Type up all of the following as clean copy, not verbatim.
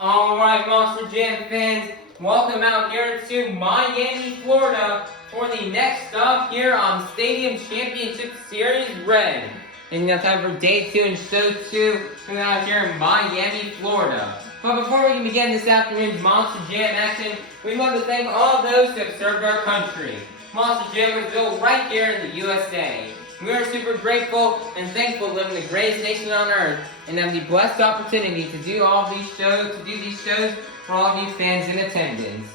Alright, Monster Jam fans, welcome out here to Miami, Florida for the next stop here on Stadium Championship Series Red. And now time for day 2 and show 2 coming out here in Miami, Florida. But before we can begin this afternoon's Monster Jam action, we'd love to thank all those who have served our country. Monster Jam was built right here in the USA. We are super grateful and thankful to live in the greatest nation on earth and have the blessed opportunity to do these shows for all of you fans in attendance.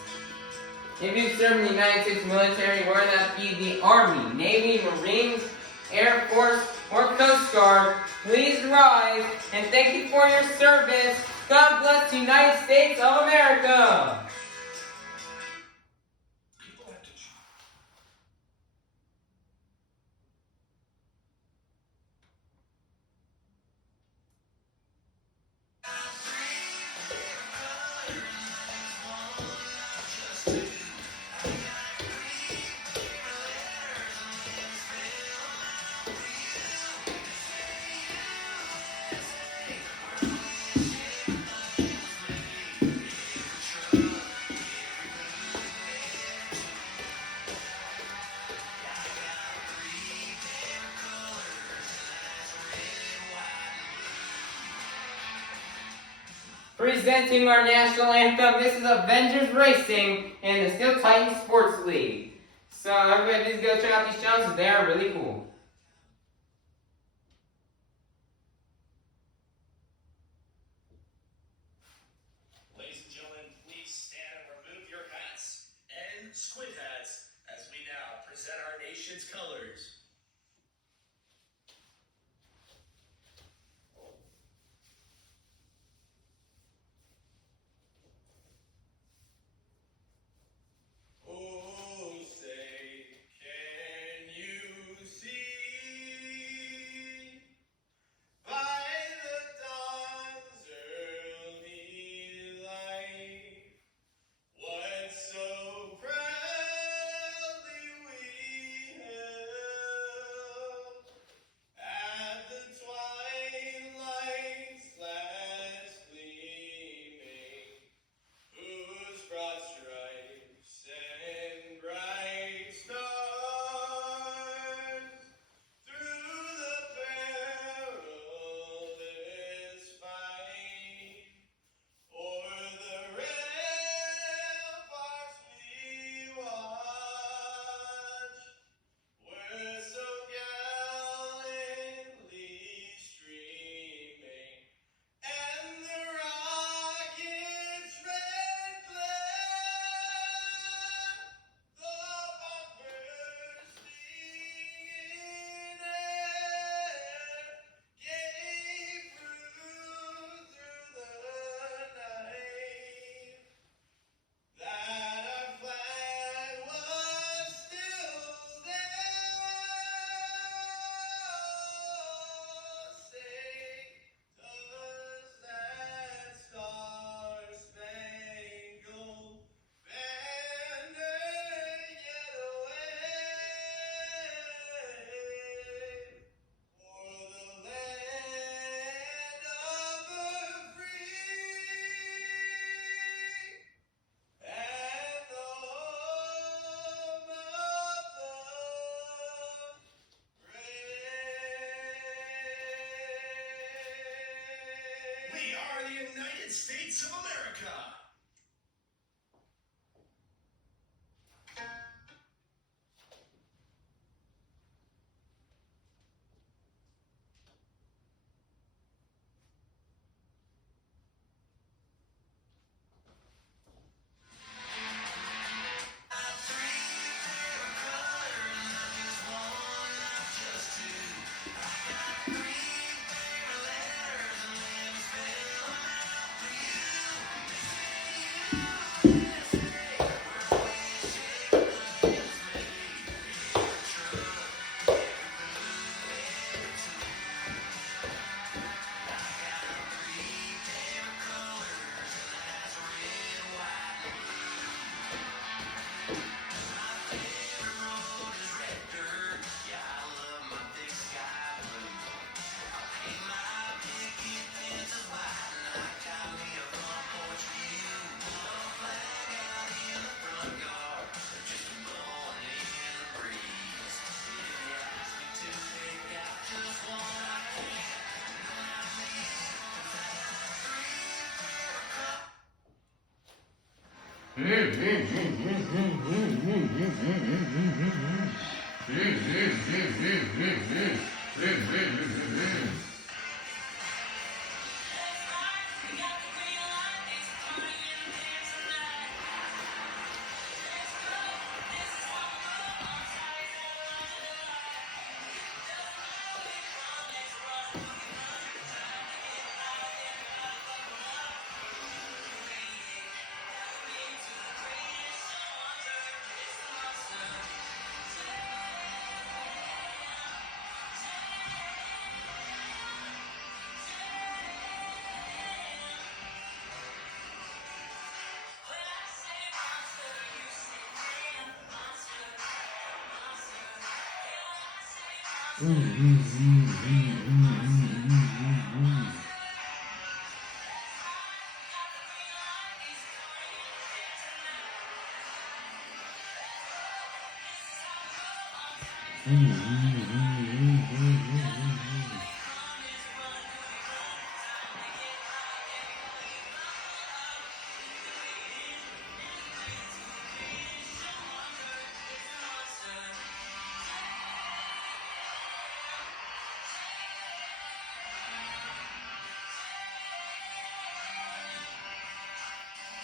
If you've served in the United States military, whether that be the Army, Navy, Marines, Air Force, or Coast Guard, please rise and thank you for your service. God bless the United States of America. Presenting our national anthem, this is Avengers Racing in the Steel Titan Sports League. So everybody please go check out these channels, they are really cool. Ladies and gentlemen, please stand and remove your hats and squid hats as we now present our nation's colors. We are the United States of America.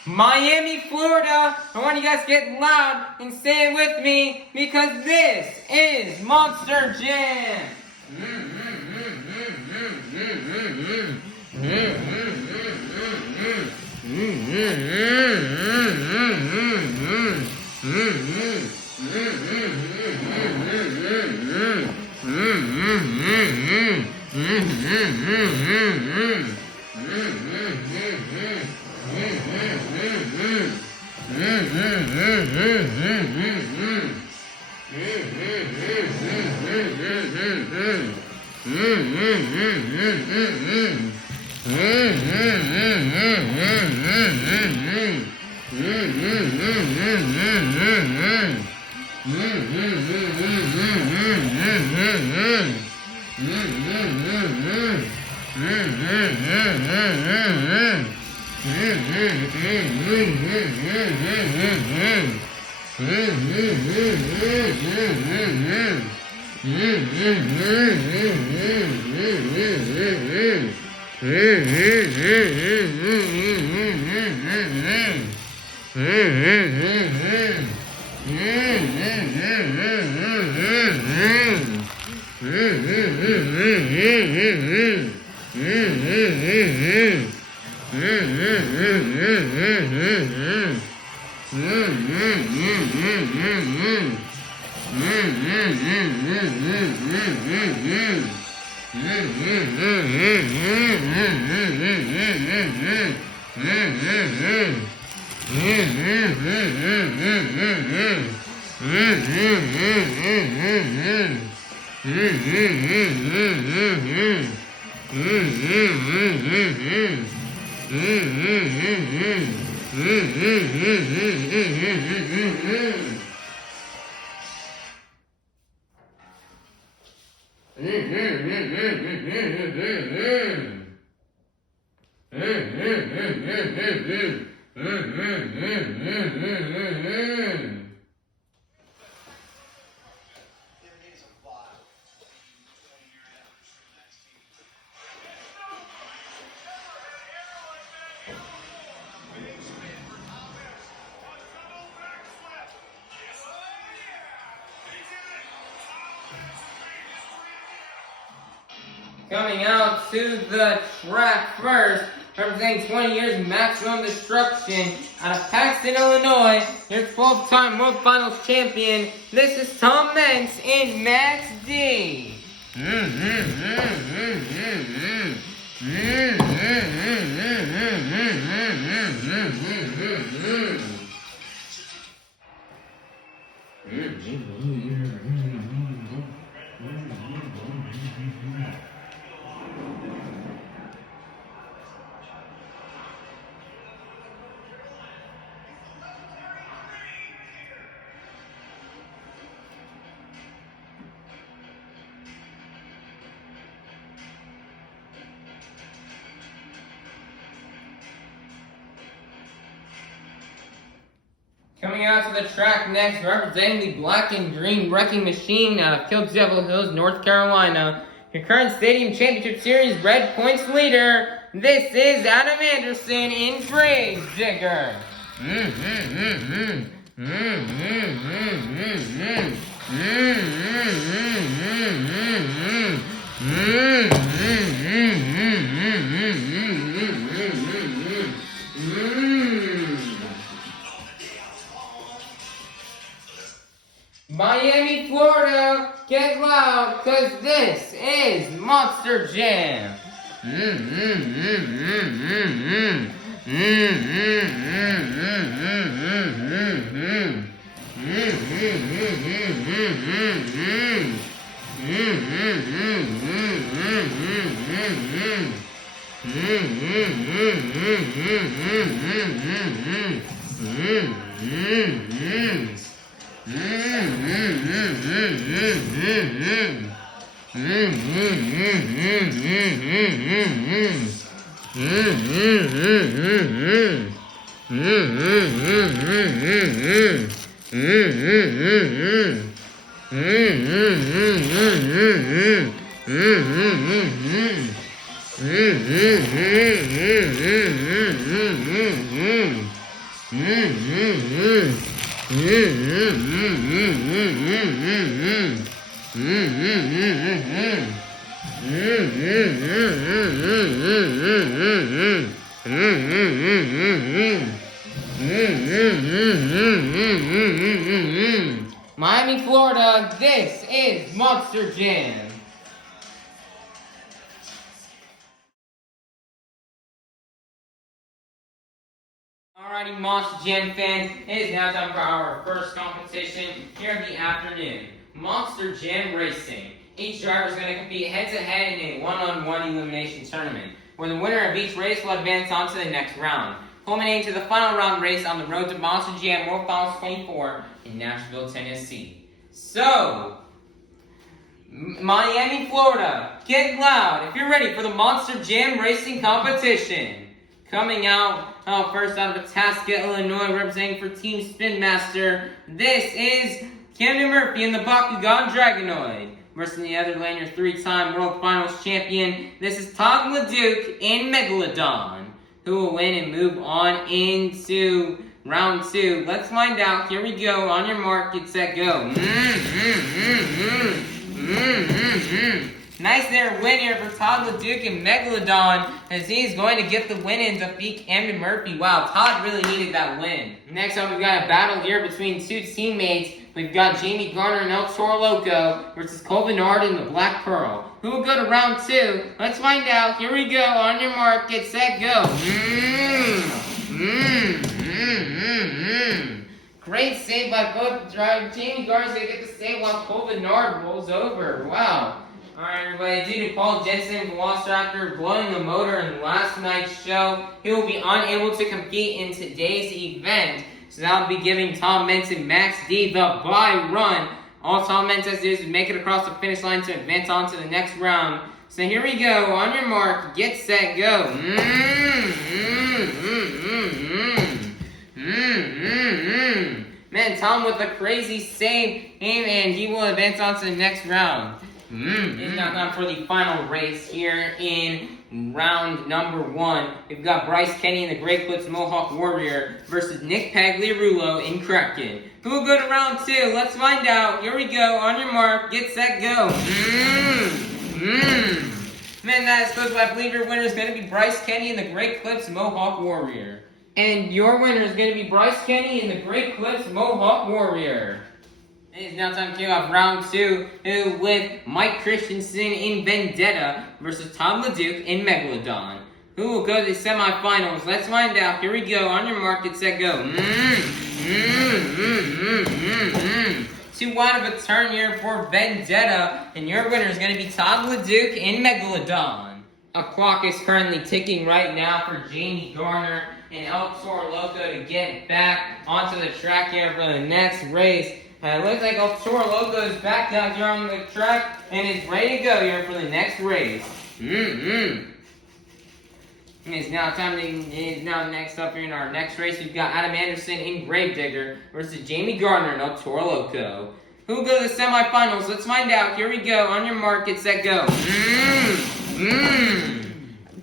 Miami, Florida. I want you guys to get loud and say it with me because this is Monster Jam. Coming out to the track first, representing 20 years maximum destruction out of Paxton, Illinois, your 12-time World Finals champion. This is Tom Menks and Max D. Coming out to the track next, representing the black and green wrecking machine out of Jacksonville Hills, North Carolina. Your current Stadium Championship Series red points leader. This is Adam Anderson in Grave Digger. Miami, Florida, get loud, cause this is Monster Jam. Miami, Florida, this is Monster Jam. Alrighty, Monster Jam fans, it is now time for our first competition here in the afternoon. Monster Jam Racing. Each driver is going to compete head-to-head in a one-on-one elimination tournament, where the winner of each race will advance on to the next round, culminating to the final round race on the road to Monster Jam World Finals 24 in Nashville, Tennessee. So, Miami, Florida, get loud if you're ready for the Monster Jam Racing competition. Coming out first out of Itasca, Illinois, representing for Team Spin Master, this is Camden Murphy in the Bakugan Dragonoid. Versus the other lane, your three-time World Finals champion, this is Todd LeDuc in Megalodon, who will win and move on into round 2. Let's find out. Here we go. On your mark, get set, go. Nice there win here for Todd LeDuc in Megalodon, as he's going to get the win and defeat Camden Murphy. Wow, Todd really needed that win. Next up, we've got a battle here between two teammates. We've got Jamie Garner and El Toro Loco versus Cole Bernard and the Black Pearl. Who will go to round 2? Let's find out. Here we go. On your mark, get set, go. Great save by both drivers. Jamie Garner's going to get the save while Cole Bernard rolls over. Wow. Alright, everybody. Due to Paul Jensen, Velociraptor, blowing the motor in last night's show, he will be unable to compete in today's event. So that'll be giving Tom Mentz and Max D the bye run. All Tom Mentz has to do is make it across the finish line to advance on to the next round. So here we go. On your mark, get set, go. Man, Tom with a crazy save, and he will advance on to the next round. It's now time for the final race here in round number 1. We've got Bryce Kenny in the Great Clips Mohawk Warrior versus Nick Pagliarulo in Kraken. Who will go to round 2? Let's find out. Here we go. On your mark, get set, go. Man, that is close, but I believe your winner is going to be Bryce Kenny in the Great Clips Mohawk Warrior. And your winner is going to be Bryce Kenny in the Great Clips Mohawk Warrior. It is now time to kick off round 2 with Mike Christensen in Vendetta versus Todd LeDuc in Megalodon. Who will go to the semifinals? Let's find out. Here we go. On your mark, get set, go. 2 wide of a turn here for Vendetta, and your winner is going to be Todd LeDuc in Megalodon. A clock is currently ticking right now for Jamie Garner and El Toro Loco to get back onto the track here for the next race. It looks like El Toro Loco is back down here on the track and is ready to go here for the next race. Man, It's now next up here in our next race, we've got Adam Anderson in Gravedigger versus Jamie Gardner in El Toro Loco. Who will go to the semifinals? Let's find out. Here we go. On your mark, get set, go.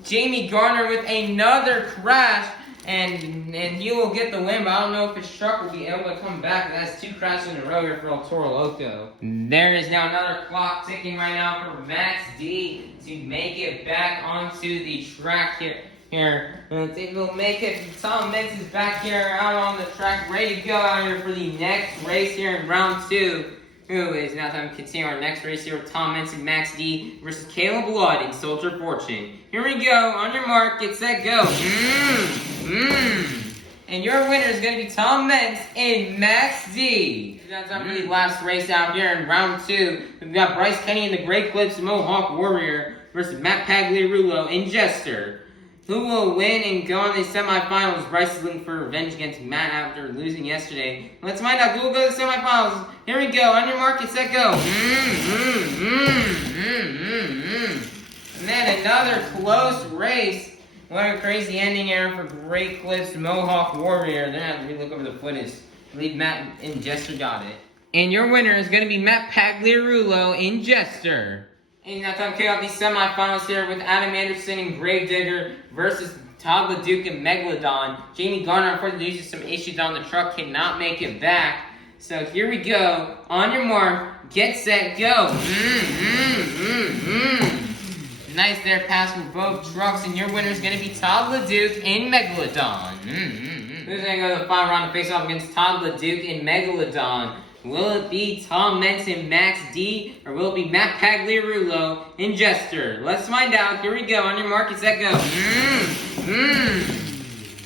Jamie Gardner with another crash, and he will get the win, but I don't know if his truck will be able to come back. That's 2 crashes in a row here for El Toro Loco. There is now another clock ticking right now for Max D to make it back onto the track here. Let's see if he'll make it. Tom Mintz is back here out on the track, ready to go out here for the next race here in round 2. Who is now time to continue our next race here with Tom Mintz and Max D versus Caleb Blood in Soldier Fortune. Here we go. On your mark, get set, go. And your winner is going to be Tom Mintz and Max D. That's not really last race out here in round 2. We've got Bryce Kenny and the Great Clips Mohawk Warrior versus Matt Pagliarulo and Jester. Who will win and go on the semifinals? Bryce is looking for revenge against Matt after losing yesterday. Let's find out who will go to the semifinals. Here we go. On your mark, get set, go. And then another close race. What a crazy ending here for Great Clips Mohawk Warrior. They're going to have to relook over the footage. I believe Matt and Jester got it. And your winner is going to be Matt Pagliarulo and Jester. And now time to kick off these semifinals here with Adam Anderson and Gravedigger versus Todd LeDuc and Megalodon. Jamie Garner, unfortunately, due to some issues on the truck, cannot make it back. So here we go. On your mark, get set, go. Nice there pass from both trucks, and your winner is going to be Todd LeDuc and Megalodon. Who's going to go to the final round to face off against Todd LeDuc and Megalodon? Will it be Tom Mintz and Max D, or will it be Matt Pagliarulo and Jester? Let's find out. Here we go. On your mark, set, go.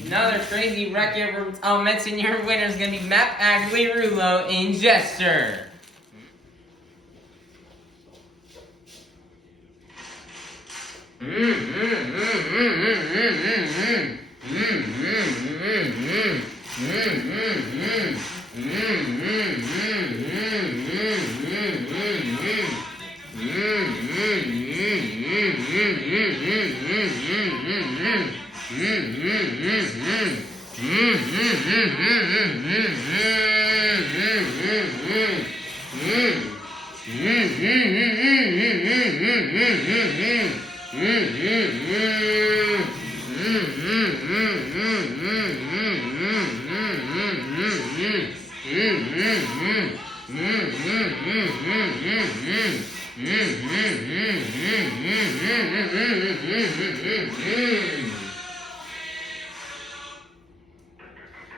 Another crazy wreck here from Tom Mintz, and your winner is going to be Matt Pagliarulo and Jester.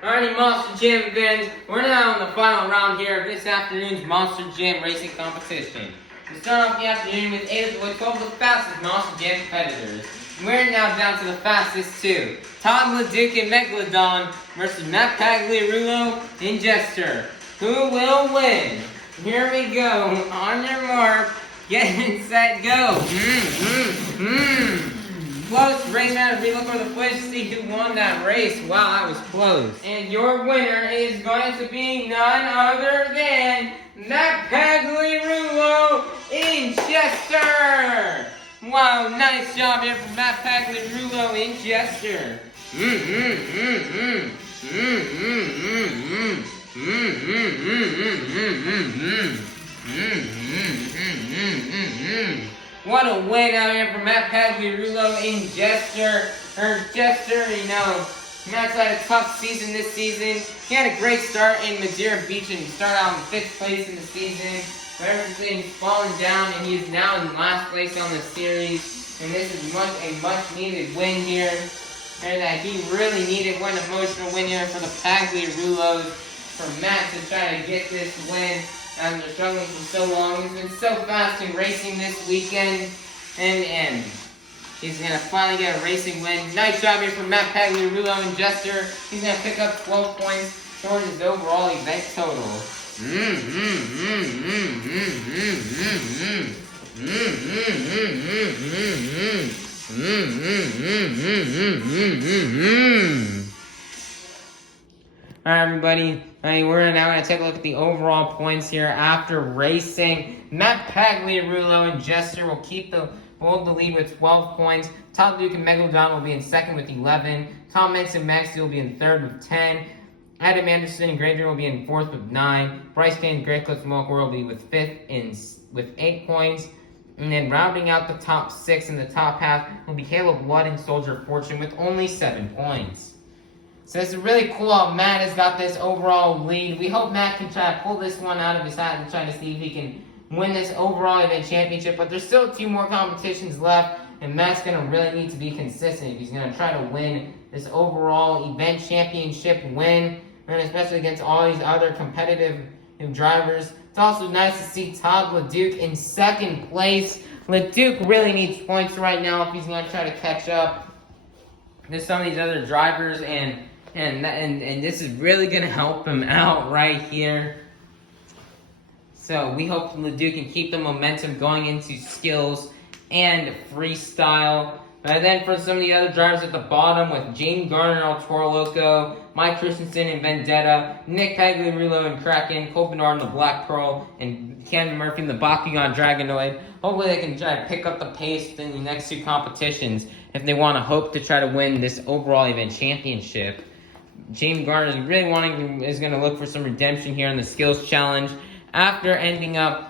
Alrighty, Monster Jam fans, we're now in the final round here of this afternoon's Monster Jam racing competition. We start off the afternoon with 8 of the 12 of the fastest Monster Jam competitors. We're now down to the fastest 2. Todd LeDuc and Megalodon versus Matt Pagliarulo and Jester. Who will win? Here we go. On your mark, get set, go. Close race round. If we look over the footage to see who won that race. Wow, that was close. And your winner is going to be none other than Matt Pagliarulo and Jester. Wow, nice job here from Matt Pagliarulo and Jester. What a win out here from Matt Pagliarulo and Jester. Jester, you know, Matt's had a tough season this season. He had a great start in Madeira Beach and he started out in 5th place in the season. But everything's fallen down and he is now in last place on the series. And this is a much needed win here. And that he really needed one emotional win here for the Pagliarulos. For Matt to try to get this win after struggling for so long. He's been so fast in racing this weekend. And he's going to finally get a racing win. Nice job here from Matt Pagliarulo and Jester. He's going to pick up 12 points towards his overall event total. Alright, everybody. We're now going to take a look at the overall points here after racing. Matt Pagliarulo and Jester will keep the hold the lead with 12 points. Todd Duke and Megalodon will be in second with 11. Tom Mintz and Maxie will be in third with 10. Adam Anderson and Granger will be in fourth with 9. Bryce Kane and Greg Cliff will be with fifth with 8 points. And then rounding out the top 6 in the top half will be Caleb Wood and Soldier Fortune with only 7 points. So it's really cool how Matt has got this overall lead. We hope Matt can try to pull this one out of his hat and try to see if he can win this overall event championship. But there's still 2 more competitions left, and Matt's going to really need to be consistent if he's going to try to win this overall event championship win, and especially against all these other competitive drivers. It's also nice to see Todd LeDuc in second place. LeDuc really needs points right now if he's going to try to catch up to some of these other drivers, and this is really going to help him out right here. So we hope LeDuc can keep the momentum going into skills and freestyle. And then for some of the other drivers at the bottom with James Garner, El Toro Loco, Mike Christensen and Vendetta, Nick Pagliarulo and Kraken, Cole Bernard and the Black Pearl, and Camden Murphy and the Bakugan Dragonoid. Hopefully they can try to pick up the pace in the next 2 competitions if they want to hope to try to win this overall event championship. James Garner is going to look for some redemption here in the skills challenge after ending up.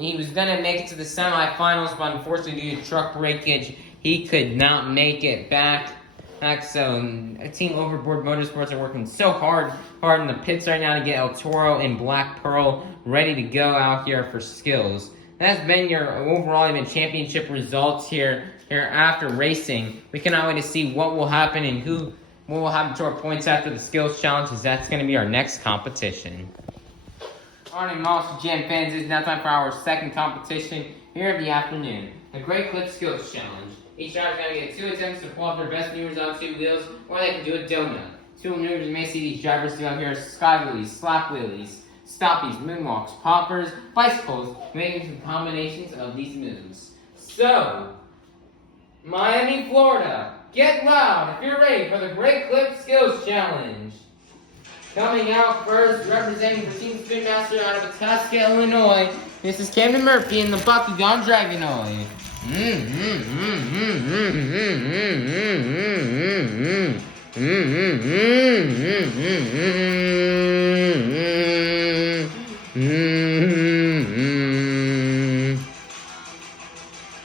He was going to make it to the semifinals, but unfortunately due to truck breakage, he could not make it back. So Team Overboard Motorsports are working so hard in the pits right now to get El Toro and Black Pearl ready to go out here for skills. That's been your overall event championship results here after racing. We cannot wait to see what will happen and what will happen to our points after the skills challenge, as that's going to be our next competition. Alright, also Jam fans, it is now time for our second competition here of the afternoon, the Great Clip Skills Challenge. Each driver is going to get 2 attempts to pull off their best maneuvers on 2 wheels, or they can do a donut. 2 maneuvers you may see these drivers do out here are sky wheelies, slap wheelies, stoppies, moonwalks, poppers, bicycles, making some combinations of these moves. So, Miami, Florida, get loud if you're ready for the Great Clip Skills Challenge. Coming out first, representing for Team Spin Master out of Itasca, Illinois, this is Camden Murphy in the Bakugan Dragonoid.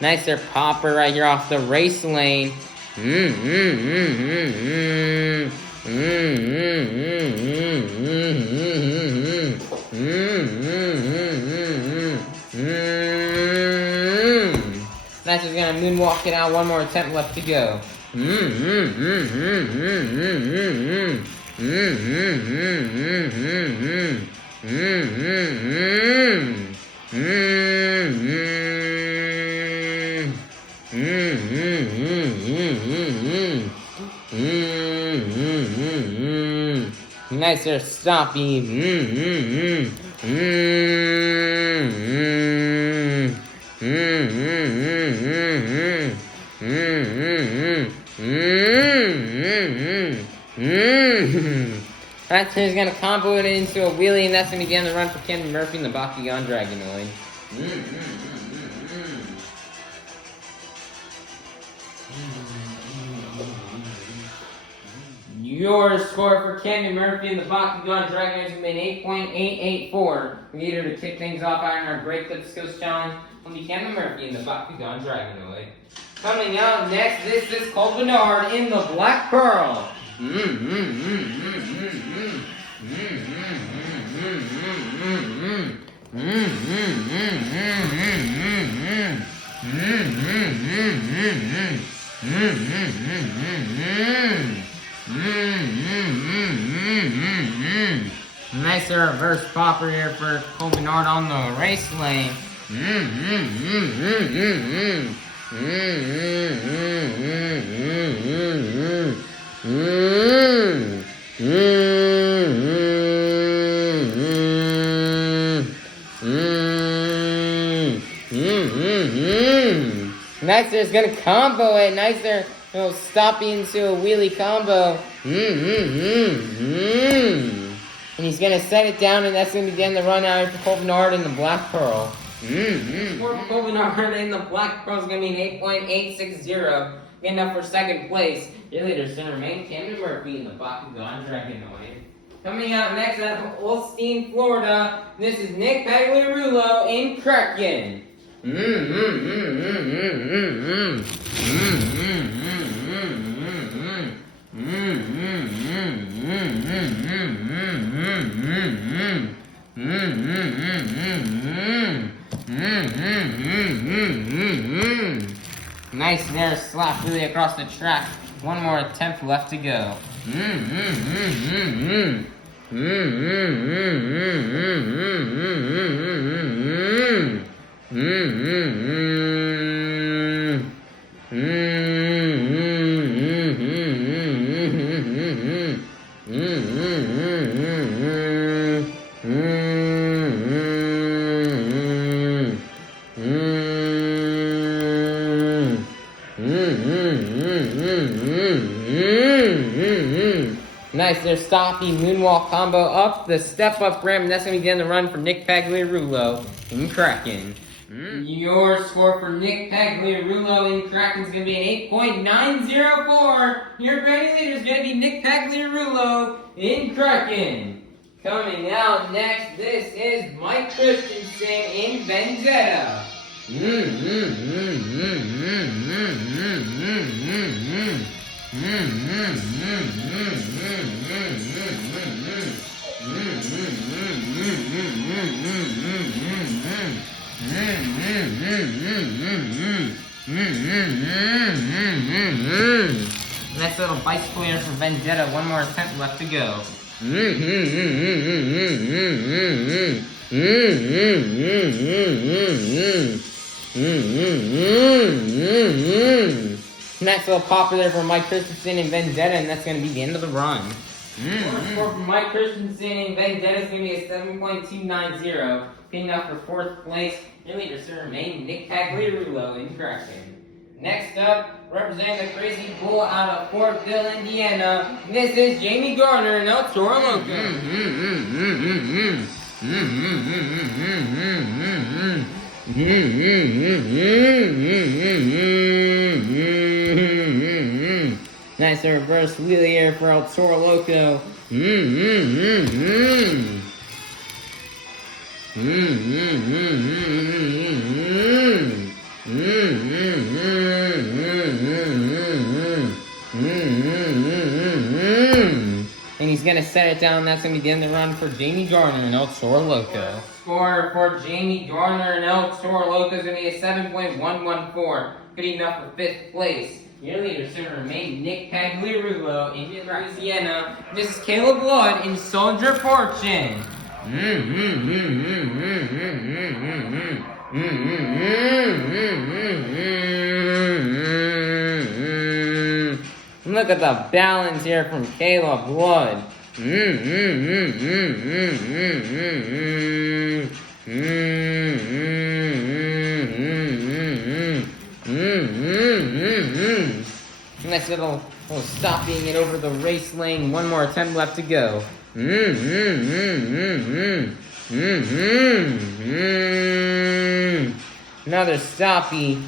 Nice there popper right here off the race lane. That's just gonna moonwalk it out. 1 more attempt left to go. Nice there, stoppy. That's he's gonna combo it into a wheelie, and that's gonna be on the run for Camden Murphy and the Bakugan Dragonoid. Your score for Camden Murphy and the Bakugan Dragonoid has been 8.884. Leader to kick things off out in our Great Clip Skills Challenge will be Camden Murphy and the Bakugan Dragonoid. Coming out next, this is Cole Bernard in the Black Pearl. Nice reverse popper here for Cole Bernard on the race lane. Nice there is gonna combo it. Nice there, stopping into a wheelie combo. And he's gonna set it down, and that's gonna be the end of the run out for Cole Bernard and the Black Pearl. For Covenant in the Black Pearl is going to be an 8.860. Getting up for second place. Your leader is going to remain Camden Murphy in the Bakugan Dragonoid. Coming out next out of Olstein, Florida, this is Nick Pagliarulo in Kraken. Nice there, slap really across the track. One more attempt left to go. Nice, there's stoppy moonwalk combo up the step up ramp, and that's going to be the end of the run for Nick Pagliarulo in Kraken. Your score for Nick Pagliarulo in Kraken is going to be an 8.904. Your grading leader is going to be Nick Pagliarulo in Kraken. Coming out next, this is Mike Christensen in Vendetta. Nice little bicycle here for Vendetta. One more attempt left to go. Nice little popper there for Mike Christensen and Vendetta, and that's going to be the end of the run. Score for Mike Christensen and Vendetta is going to be a 7.290. Pinning up for fourth place, your leader still remain Nick Pagliarulo in Kraken. Next up, representing the Crazy Bull out of Fortville, Indiana, this is Jamie Garner and El Toro Loco. Nice reverse wheelie here for El Toro Loco. And he's going to set it down. That's going to be the end of the run for Jamie Garner and El Toro Loco. Score for Jamie Garner and El Toro Loco is going to be a 7.114. Good enough for fifth place. Your leader soon remain Nick Pagliarulo in Louisiana. This is Caleb Blood in Soldier Fortune. Look at the balance here from Caleb Blood. Nice little stopping it over the race lane. One more attempt left to go. Another stoppy.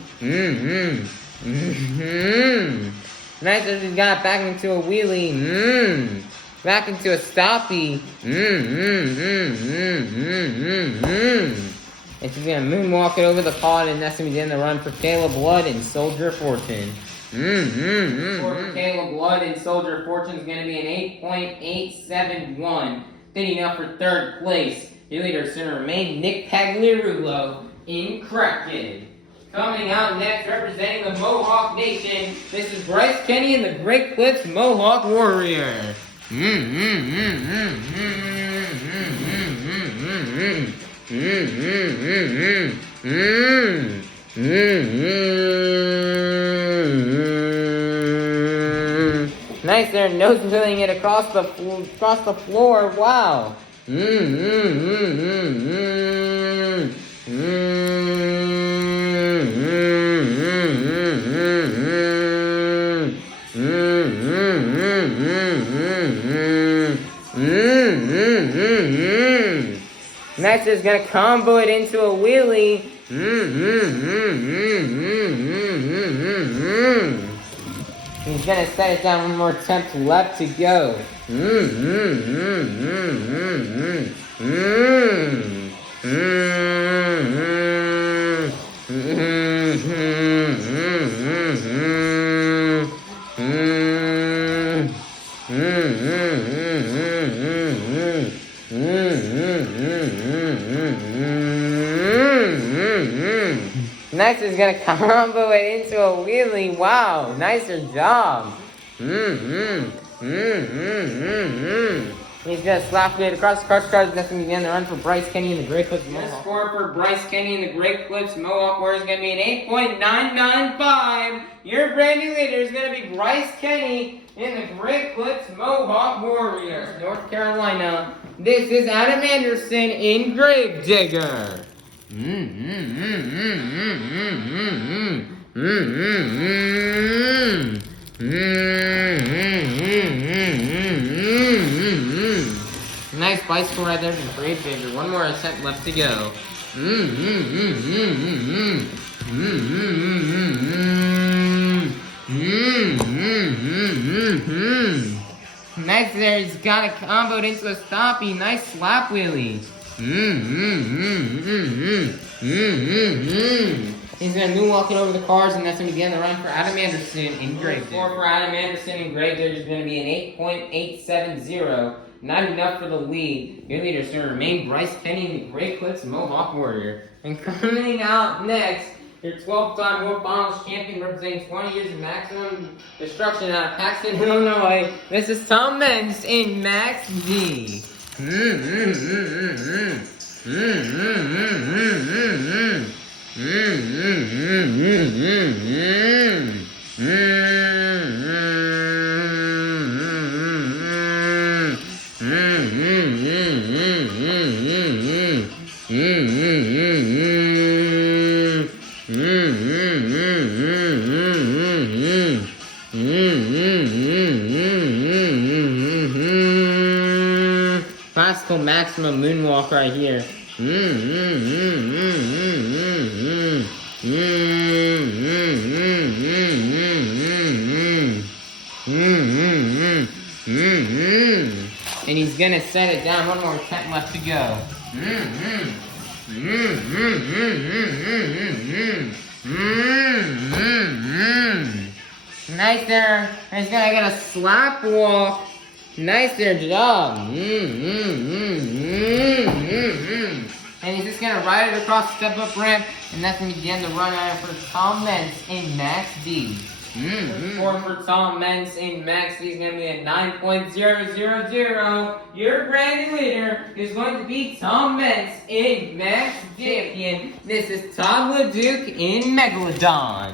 Nice as he got back into a wheelie. Back into a stoppy. And she's going to moonwalk it over the pod, and that's going to be the end of the run for Caleb Blood and Soldier Fortune. For Caleb Blood and Soldier Fortune is going to be an 8.871. Fitting up for third place. Your leader is going to remain Nick Pagliarulo in Kraken. Coming out next, representing the Mohawk Nation, this is Bryce Kenny and the Great Clips Mohawk Warrior. Nice there, nose wheeling it across the floor. Wow. Next is gonna combo it into a wheelie. He's gonna set it down, one more attempt left to go. Next is gonna combo it into a wheelie. Wow, nicer job. He's gonna slap it across the crush cars. That's gonna be the end of the run for Bryce Kenny and the Great Clips Mohawk. The score for Bryce Kenny and the Great Clips Mohawk Warriors is gonna be an 8.995. Your brand new leader is gonna be Bryce Kenny and the Great Clips Mohawk Warriors. North Carolina. This is Adam Anderson in Gravedigger. Nice bicycle right there from Gravedigger. One more attempt left to go. Nice there. He's got it comboed into a stoppie. Nice slap wheelie. He's going to moonwalk it over the cars, and that's going to be the end of the run for Adam Anderson in Gravedigger. The score for Adam Anderson in Gravedigger is going to be an 8.870. Not enough for the lead. Your leader is going to remain Bryce Kenny and the Great Clips Mohawk Warrior. And coming out next, your 12-time World Finals champion representing 20 years of maximum destruction out of Paxton, Illinois. This is Tom Menz in Max D. Classical maximum moonwalk right here. And he's gonna set it down. One more attempt left to go. Nice there. He's gonna get a slap walk. Nice there, job. And he's just gonna ride it across the step up ramp, and that's gonna be the end of the run out for Tom Menz in Max D. The score for Tom Menz in Max D is gonna be a 9.000. Your brand new leader is going to be Tom Menz in Max Champion. This is Todd LeDuc in Megalodon.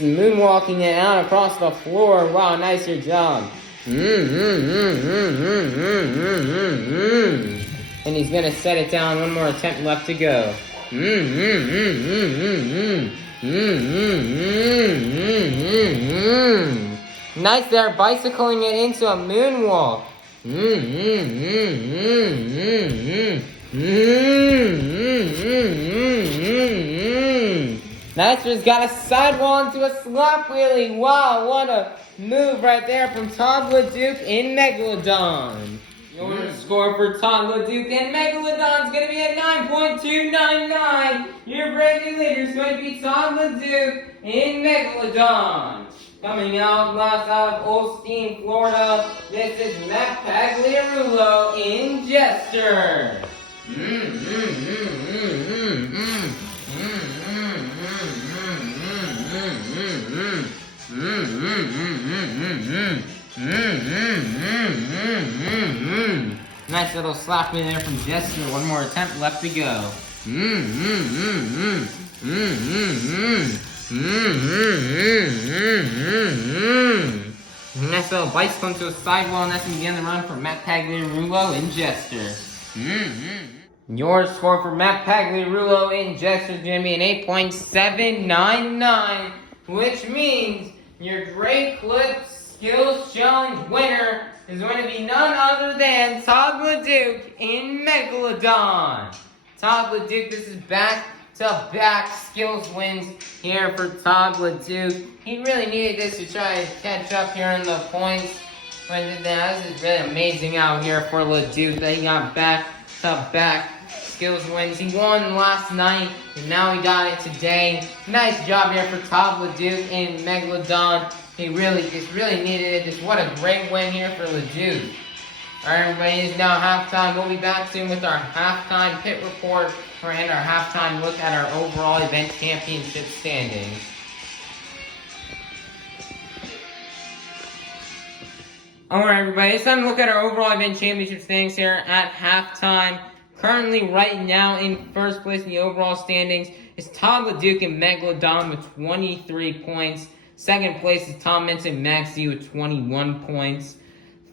Moonwalking it out across the floor. Wow, nice your job. And he's gonna set it down. One more attempt left to go. Nice there, bicycling it into a moonwalk. Nice, just got a sidewall into a slap wheelie. Wow, what a move right there from Todd LeDuc in Megalodon. Your score for Todd LeDuc and Megalodon is going to be a 9.299. Your brand new leader is going to be Todd LeDuc in Megalodon. Coming out last out of Olstein, Florida, this is Matt Pagliarulo in Jester. Nice little slap in there from Jester. One more attempt left to go. Nice little bicycle into a sidewall, and that's going to be on the run for Matt Pagliarulo and Jester. Your score for Matt Pagliarulo and Jester is going to be an 8.799, which means your Great Clips Skills Challenge winner is going to be none other than Todd LeDuc in Megalodon. Todd LeDuc, this is back-to-back skills wins here for Todd LeDuc. He really needed this to try to catch up here in the points. But this is really amazing out here for LeDuc that he got back-to-back skills wins. He won last night, and now he got it today. Nice job here for Todd LeDuc in Megalodon. He really needed it. What a great win here for LeDuc. Alright, everybody, it is now halftime. We'll be back soon with our halftime pit report and our halftime look at our overall event championship standings. Alright, everybody, it's time to look at our overall event championship standings here at halftime. Currently, right now, in first place in the overall standings is Todd LeDuc in Megalodon with 23 points. Second place is Tom Menson Max Z with 21 points.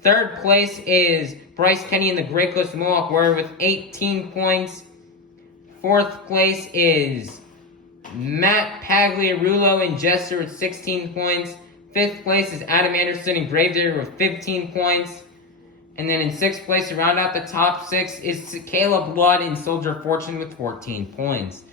Third place is Bryce Kenny in the Great Clips Mohawk Warrior with 18 points. Fourth place is Matt Pagliarulo and Jester with 16 points. Fifth place is Adam Anderson and Gravedigger with 15 points. And then in sixth place, to round out the top six, is Caleb Blood and Soldier Fortune with 14 points.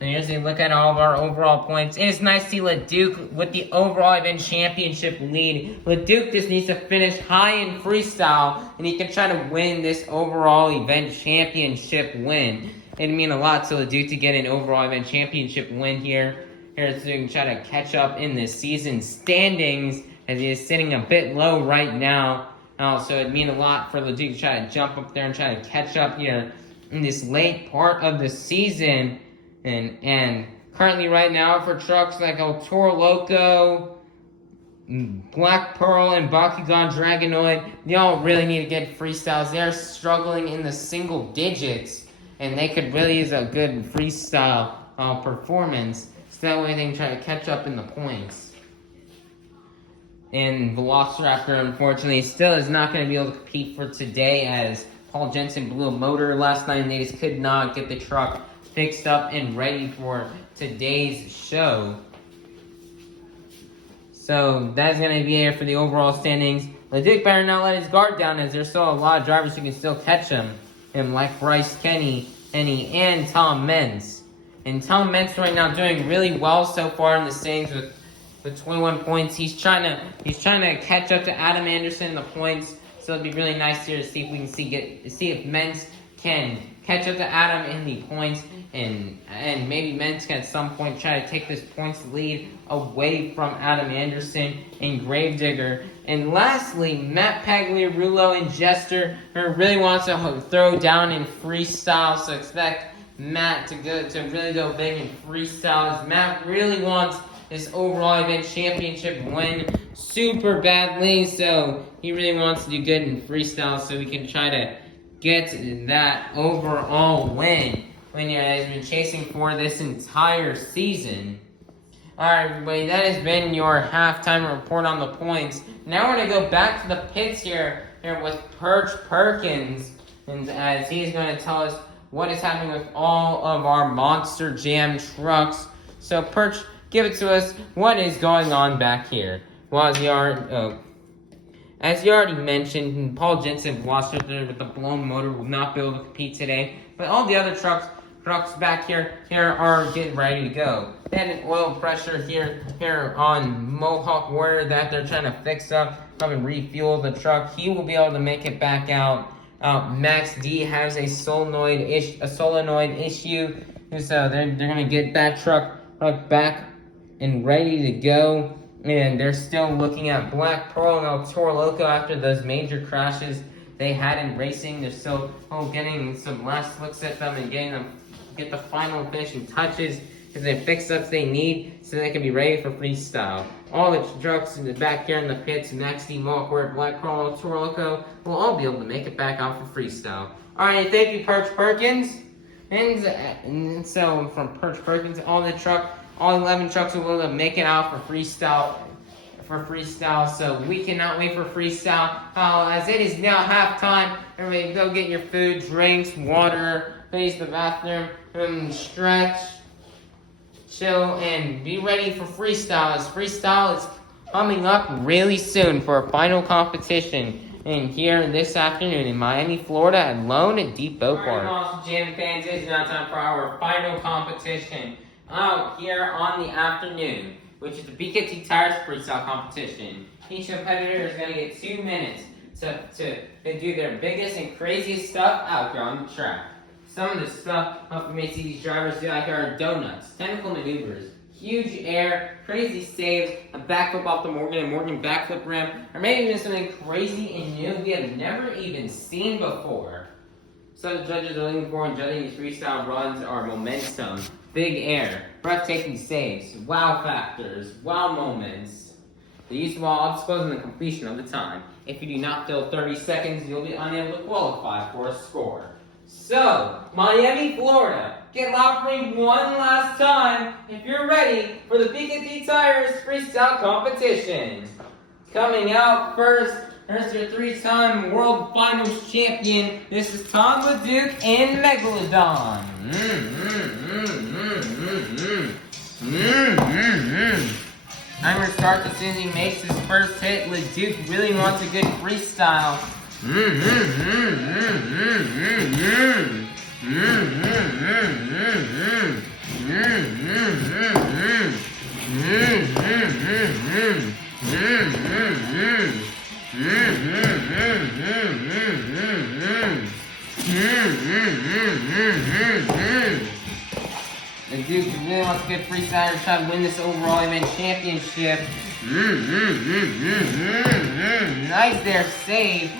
And here's a look at all of our overall points. And it's nice to see LeDuc with the overall event championship lead. LeDuc just needs to finish high in freestyle, and he can try to win this overall event championship win. It'd mean a lot to LeDuc to get an overall event championship win here. Here, so he can try to catch up in the season standings, as he is sitting a bit low right now. So it'd mean a lot for LeDuc to try to jump up there and try to catch up here in this late part of the season. And currently right now for trucks like El Toro Loco, Black Pearl, and Bakugan Dragonoid, they all really need to get freestyles. They're struggling in the single digits, and they could really use a good freestyle performance, so that way they can try to catch up in the points. And Velociraptor, unfortunately, still is not going to be able to compete for today, as Paul Jensen blew a motor last night, and they just could not get the truck fixed up and ready for today's show. So that's going to be it for the overall standings. LeDuc better not let his guard down, as there's still a lot of drivers who can still catch him like Bryce Kenny, and Tom Mentz. And Tom Mentz right now doing really well so far in the standings with 21 points. He's trying to catch up to Adam Anderson in the points. So it'd be really nice here to see if we can see if Mentz can catch up to Adam in the points, and maybe Mentz can at some point try to take this points lead away from Adam Anderson and Gravedigger. And lastly, Matt Pagliarulo and Jester, who really wants to throw down in freestyle, so expect Matt to really go big in freestyle, as Matt really wants this overall event championship win super badly, so he really wants to do good in freestyle so we can try to get that overall win when he has been chasing for this entire season. Alright, everybody, that has been your halftime report on the points. Now we're going to go back to the pits here with Perch Perkins, and as he's going to tell us what is happening with all of our Monster Jam trucks. So, Perch, give it to us. What is going on back here? Well, as you already mentioned, Paul Jensen lost with the blown motor, will not be able to compete today. But all the other trucks back here are getting ready to go. They had an oil pressure here on Mohawk Warrior that they're trying to fix up, probably refuel the truck. He will be able to make it back out. Max D has a solenoid issue, so they're gonna get that truck back and ready to go. And they're still looking at Black Pearl and El Toro Loco after those major crashes they had in racing. They're still getting some last looks at them and get the final finishing touches as they fix ups they need so they can be ready for freestyle. All the trucks in the back here in the pits, Max D, Mohawk Warrior, Black Pearl, and El Toro Loco will all be able to make it back out for freestyle. Alright, thank you, Perch Perkins. And so from Perkins, all 11 trucks will make it out for freestyle. So we cannot wait for freestyle. As it is now halftime, everybody go get your food, drinks, water, face the bathroom, stretch, chill, and be ready for freestyle. As freestyle is coming up really soon for a final competition. And here this afternoon in Miami, Florida at Lone and Depot Park. Alright, awesome Jam fans, it's now time for our final competition out here on the afternoon, which is the BKT Tires Freestyle competition. Each competitor is going to get 2 minutes to do their biggest and craziest stuff out here on the track. Some of the stuff you may see these drivers do out here are donuts, technical maneuvers, huge air, crazy saves, a backflip off the Morgan backflip ramp, or maybe even something crazy and new we have never even seen before. Some of the judges are looking for in judging these freestyle runs are momentum, big air, breathtaking saves, wow factors, wow moments, the use of all obstacles, and the completion of the time. If you do not fill 30 seconds, you'll be unable to qualify for a score. So, Miami, Florida, get loud for me one last time if you're ready for the BKT Tires Freestyle competition. Coming out first, there's your 3-time World Finals champion. This is Tom LeDuc in Megalodon. Timer starts as soon as he makes his first hit. LeDuc really wants a good freestyle. The Duke really wants a good freestyler to try to win this overall event championship. Nice there, save.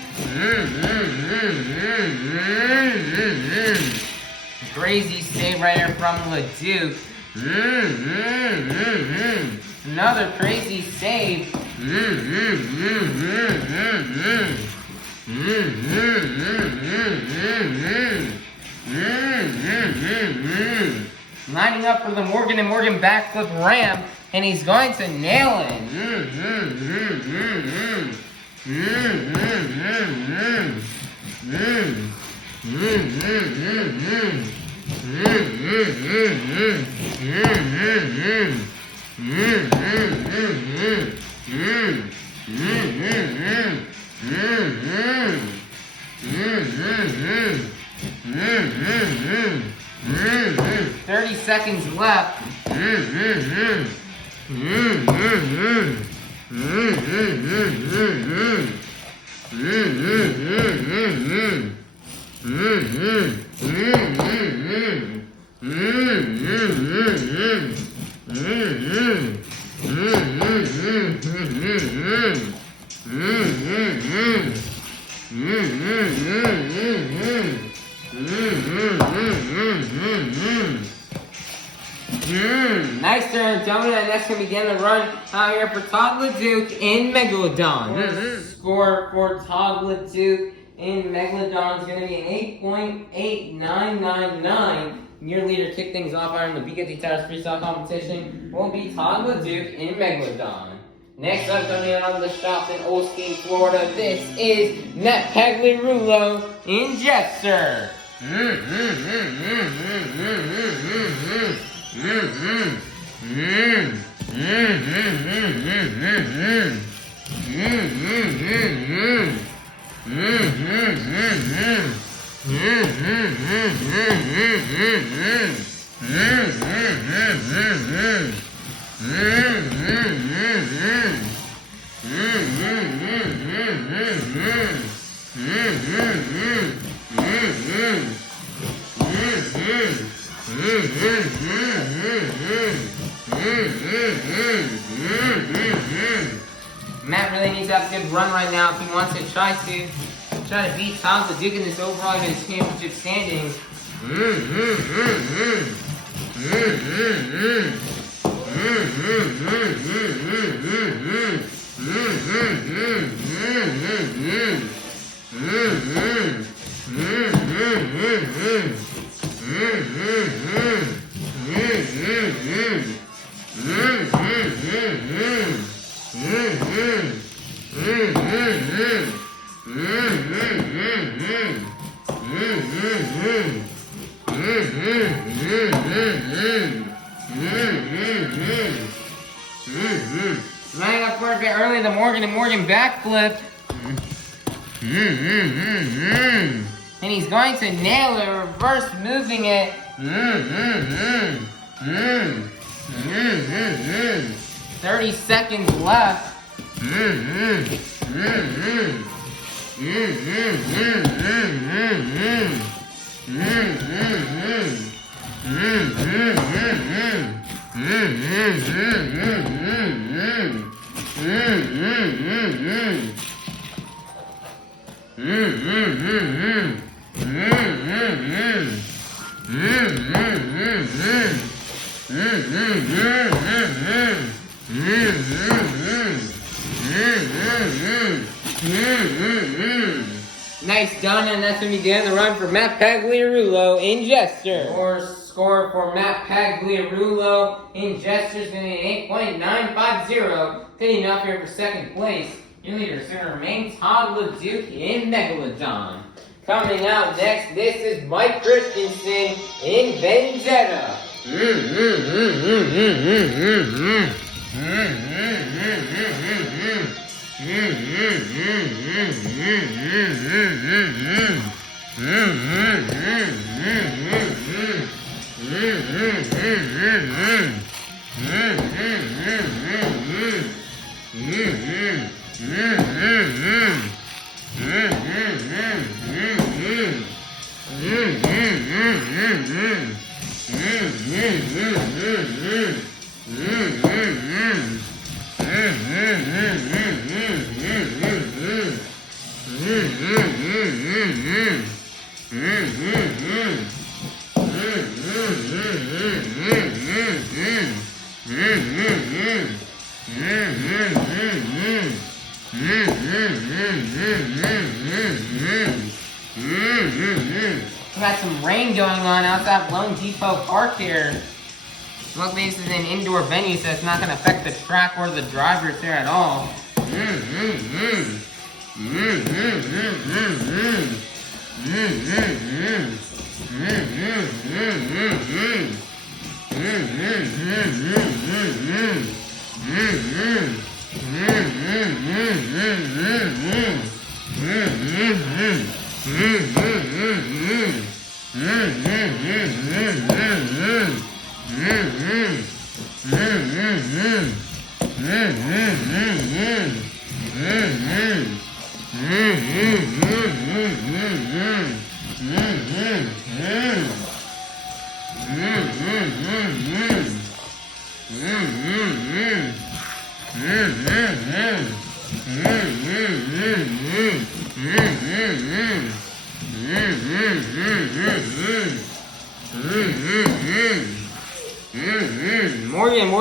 Crazy save right here from LeDuc. Another crazy save. Lining up for the Morgan & Morgan backflip ramp, and he's going to nail it. "30 seconds left. Nice turn, Donut, and that's going to begin the run out here for Todd LeDuc in Megalodon. Score for Todd LeDuc in Megalodon is going to be an 8.8999. Your leader kick things off out in the BKT Tires Freestyle competition will be Todd LeDuc in Megalodon. Next up, coming out of the shops in Olstein, Florida, this is Matt Pagliarulo in Jester. Matt really needs to have a good run right now if he wants to try to beat Todd LeDuc in this overall championship standings. Running up for a bit early, the Morgan backflip. And he's going to nail it, reverse moving it. 30 seconds left. Nice done, and that's going to be the end of the run for Matt Pagliarulo in Jester. Score for Matt Pagliarulo in Jester is going to be 8.950. Hitting up here for second place. Your leader is going to remain Todd LeDuc in Megalodon. Coming out next, this is Mike Christensen in Vendetta. We got some rain going on outside Lone Depot Park here. Luckily this is an indoor venue, so it's not going to affect the track or the drivers here at all.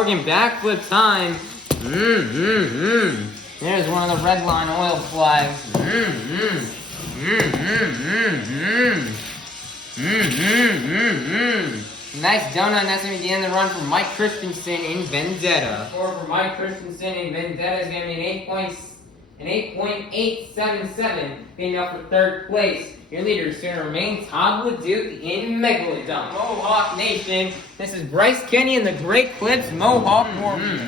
Morgan backflip time. There's one of the red line oil flags. Nice donut, and that's going to be the end of the run for Mike Christensen in Vendetta. Score for Mike Christensen in Vendetta is going to be an 8.877, being up for third place. Your leader is going to remain Todd LeDuc in Megalodon. Mohawk Nation, this is Bryce Kenny and the Great Clips Mohawk Warriors.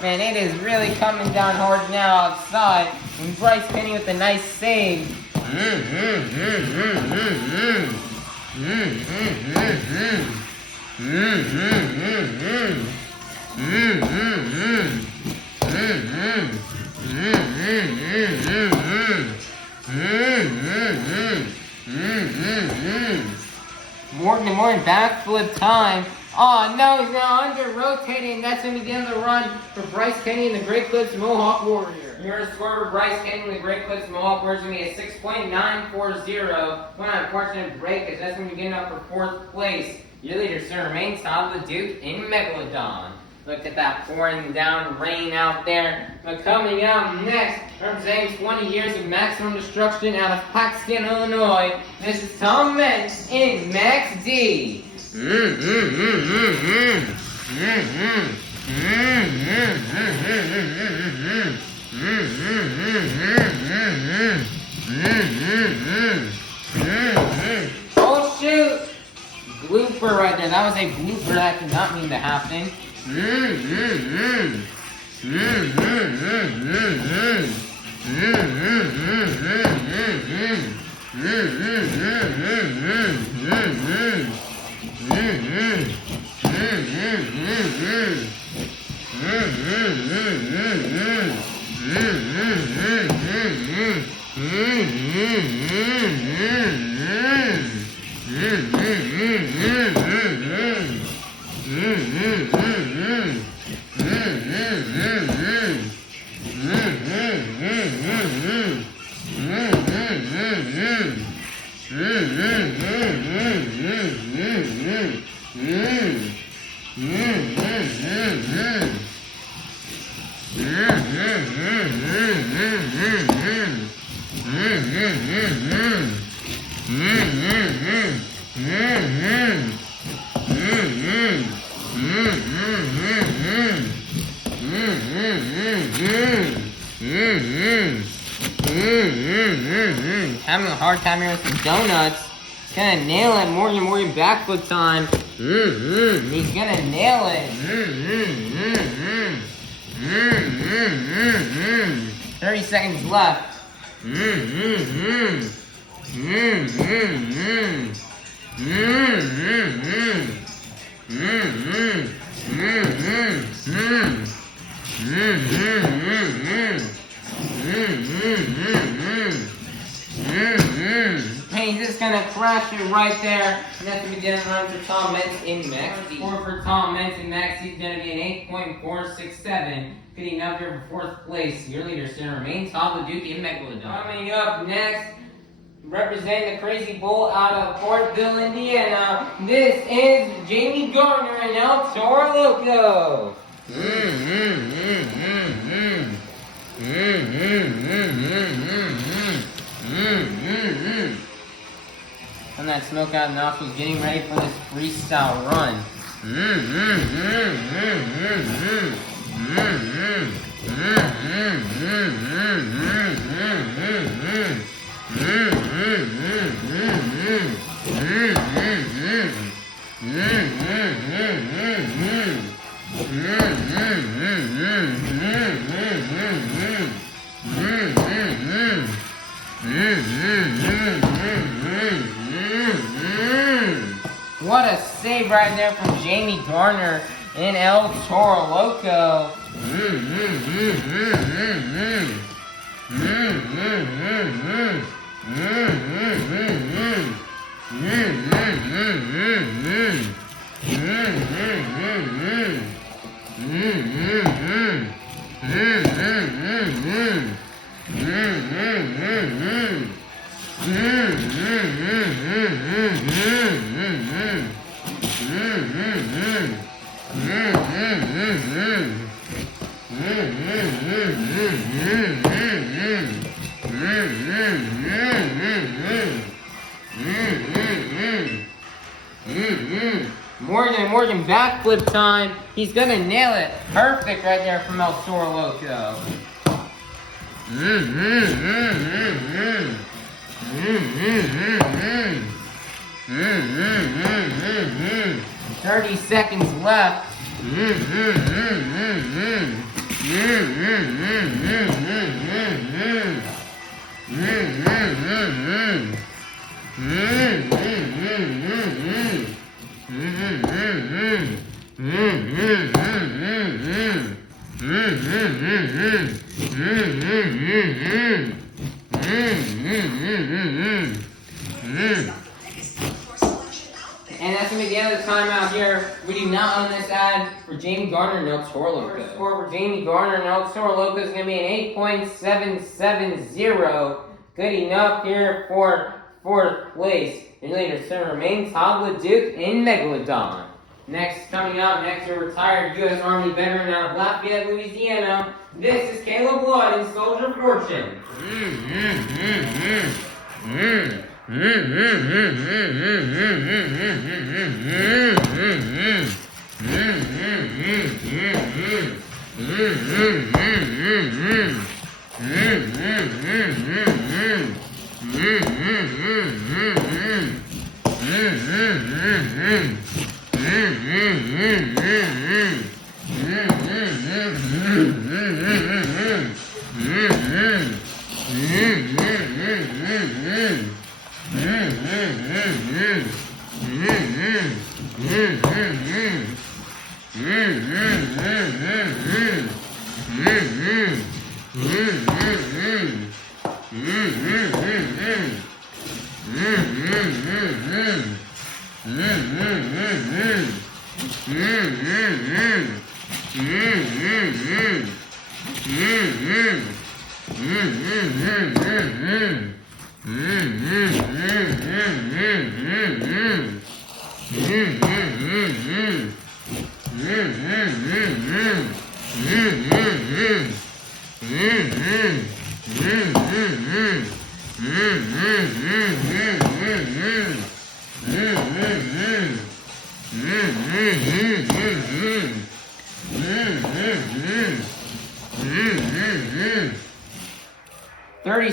Man, it is really coming down hard now outside. And Bryce Penny with a nice save. Morgan backflip time. Oh no, he's now under rotating. That's going to be the end of the run for Bryce Kenny and the Great Clips Mohawk Warrior. Your score for Bryce Kenny and the Great Clips Mohawk Warrior is going to be a 6.940. One unfortunate break as that's going to be getting up for 4th place. Your leader still remains top of the Duke in Megalodon. Look at that pouring down rain out there. But coming up next, representing 20 years of maximum destruction out of Paxton, Illinois, this is Tom Metz in Max D. Oh shoot! Blooper right there. That was a blooper. That did not mean to happen. Having a hard time here with some donuts. He's gonna nail it. Morgan backflip time. He's gonna nail it. 30 seconds left. Hey, he's just gonna crash it right there. And that's gonna be the end of the run for Tom Metz in Max D. Score for Tom Metz in Max D is gonna be an 8.467. Getting up here for 4th place. Your leader still remains top of Duke in Megalodon. Coming up next, representing the Crazy Bull out of Fortville, Indiana, this is Jamie Gardner and El Toro Loco. And that smoke out nostrils getting ready for this freestyle run. What a save right there from Jamie Garner and El Toro Loco. Morgan backflip time. He's gonna nail it. Perfect right there from El Toro Loco. 30 seconds left. 30 And that's going to be the end of the timeout here. We do not own this ad for Jamie Garner and El Toro Loco. The score for Jamie Garner and El Toro Loco is going to be an 8.770. Good enough here for fourth place. Your leader still remains Todd LeDuc in Megalodon. Next, coming out, your retired U.S. Army veteran out of Lafayette, Louisiana. This is Caleb Blood and Soldier Fortune.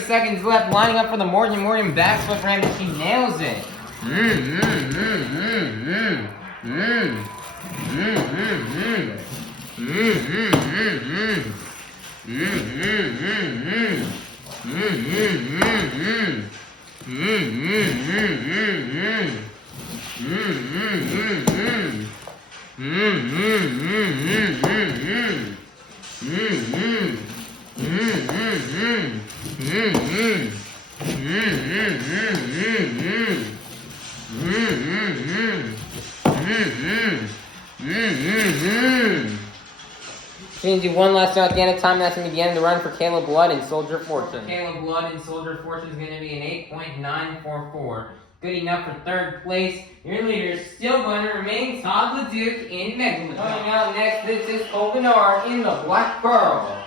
Seconds left, lining up for the Morgan backflip ramp, and she nails it. She's going to do one last shot at the end of time. That's going to be the end of the run for Caleb Blood and Soldier Fortune. Caleb Blood and Soldier Fortune is going to be an 8.944. Good enough for third place. Your leader is still going to remain Todd LeDuc in Megalodon. Coming out next, this is Cole Bernard in the Black Pearl.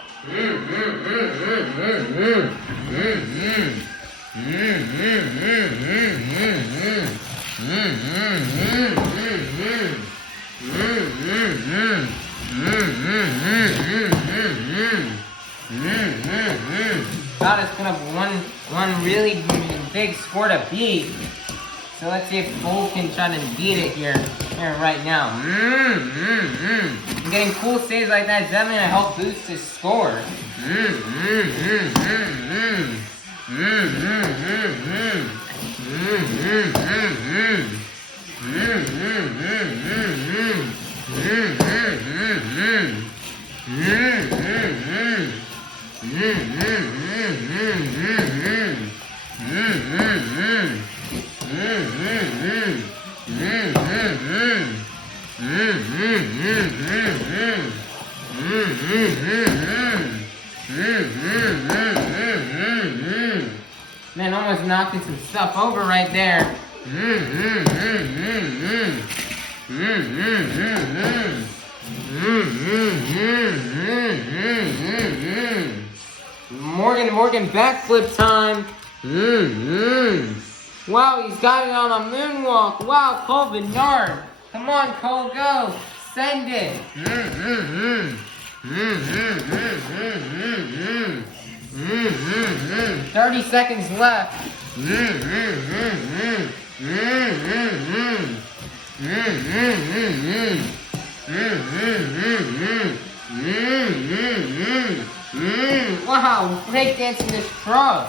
God has put up one really big score to beat. So let's see if Cole can try to beat it here right now. Getting cool saves like that is definitely going to help boost his score. Man, almost knocking some stuff over right there. Morgan backflip time. Wow, he's got it on a moonwalk. Wow, Cole Bernard. Come on, Cole, go. Send it. 30 seconds left. Wow, breakdancing this truck.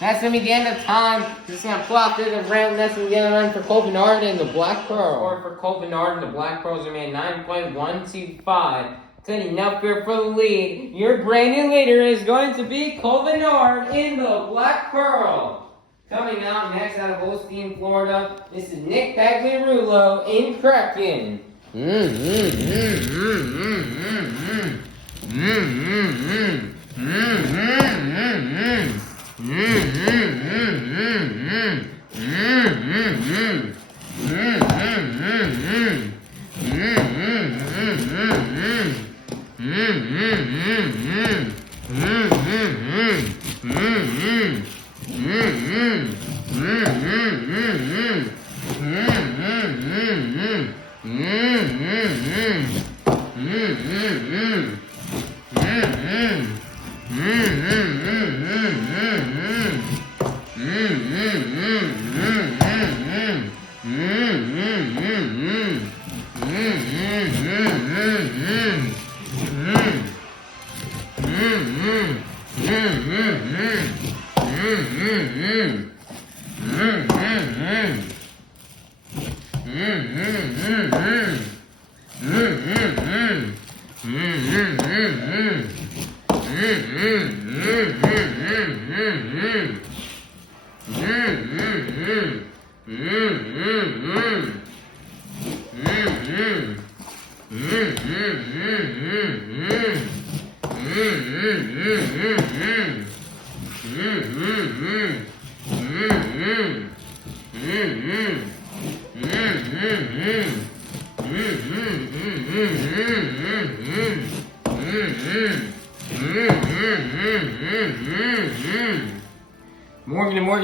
That's going to be the end of time. Just going to flop through the round. That's going to get a run for Cole Bernard and the Black Pearl. Or for Cole Bernard and the Black Pearl is going to be a 9.125. Good enough here for the lead. Your brand new leader is going to be Cole Bernard in the Black Pearl. Coming out next out of Osteen, Florida, this is Nick Pagliarulo in Kraken.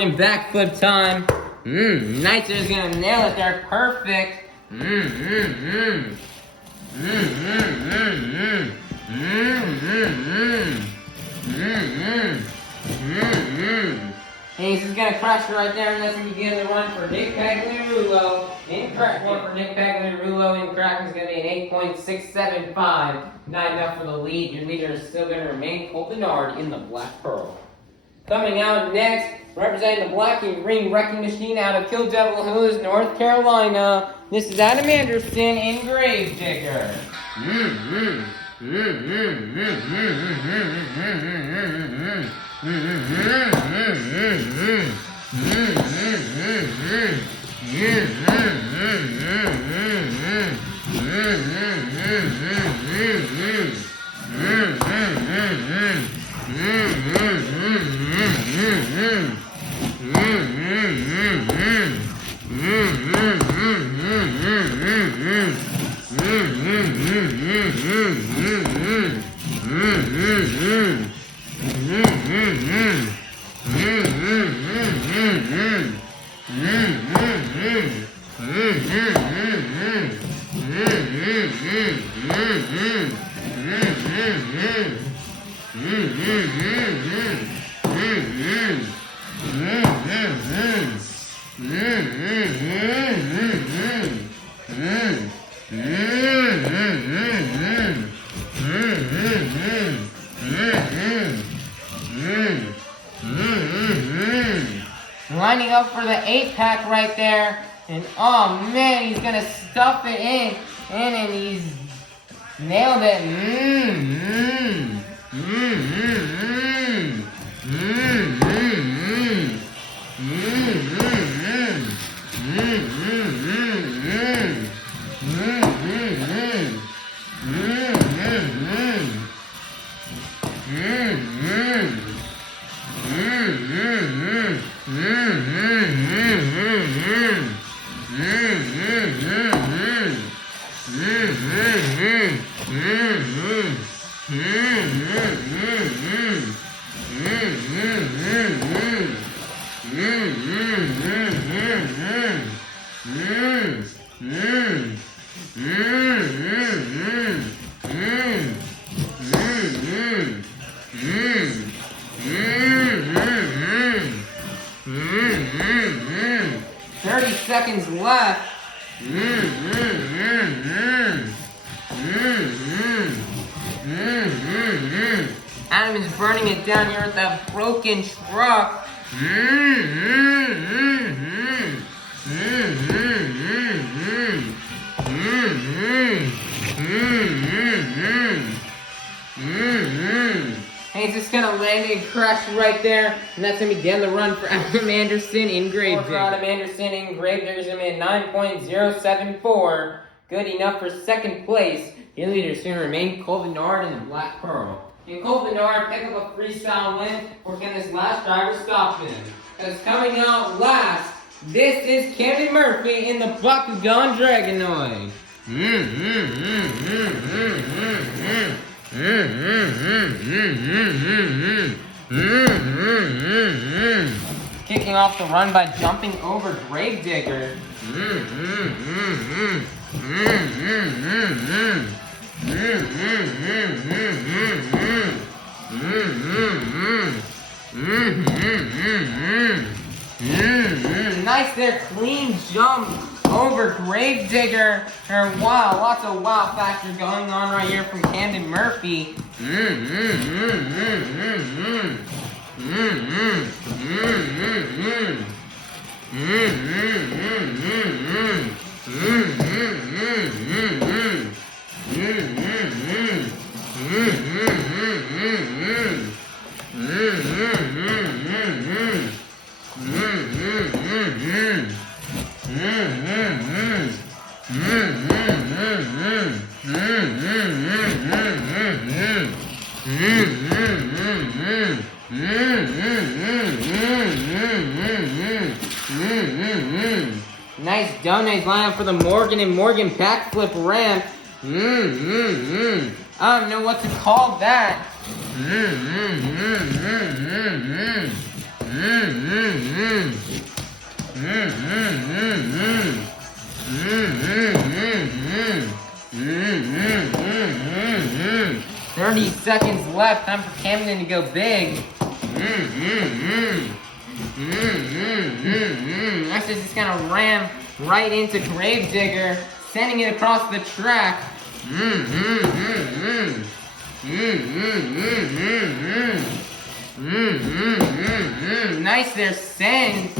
Morgan backflip time. Knights is gonna nail it there. Perfect. And he's just gonna crash it right there, and that's gonna begin the run for Nick Pagliarulo in Kraken. For Nick Pagliarulo in Kraken is gonna be an 8.675. Not enough for the lead. Your leader is still gonna remain Cole Bernard in the Black Pearl. Coming out next, representing the Black and Green Wrecking Machine out of Kill Devil Hills, North Carolina. This is Adam Anderson in Gravedigger. Lining up for the 8-pack right there. And oh man, he's gonna stuff it in. And he's nailed it. Mmm. Mmm. Mmm. Mmm. Mmm. 30 seconds left. Mmm. Mmm. Mmm. Mmm. Mmm. Mmm. Mmm. Mmm. Adam is burning it down here with that broken truck. Mmm. Mmm. Mmm. Mmm. Mmm. Mmm. Mmm. Mmm. Mmm. Mmm. Mmm. Hey, it's just gonna land and crash right there, and that's gonna be the end of the run for Adam Anderson in Grave Digger. Adam Anderson in Grave Digger is gonna be at 9.074, good enough for second place. The leader is gonna remain Cole Bernard in the Black Pearl. Can Cole Bernard pick up a freestyle win, or can this last driver stop him? Because coming out last, this is Camden Murphy in the Bakugan Dragonoid. Kicking off the run by jumping over Gravedigger. Nice there, clean jump over Gravedigger. Wow, lots of wow factor going on right here from Camden Murphy. Nice donuts line up for the Morgan and Morgan backflip ramp. I don't know what to call that. Mm-hmm. 30 seconds left. Time for Camden to go big. Next is just gonna ram right into Gravedigger, sending it across the track. Nice there, send.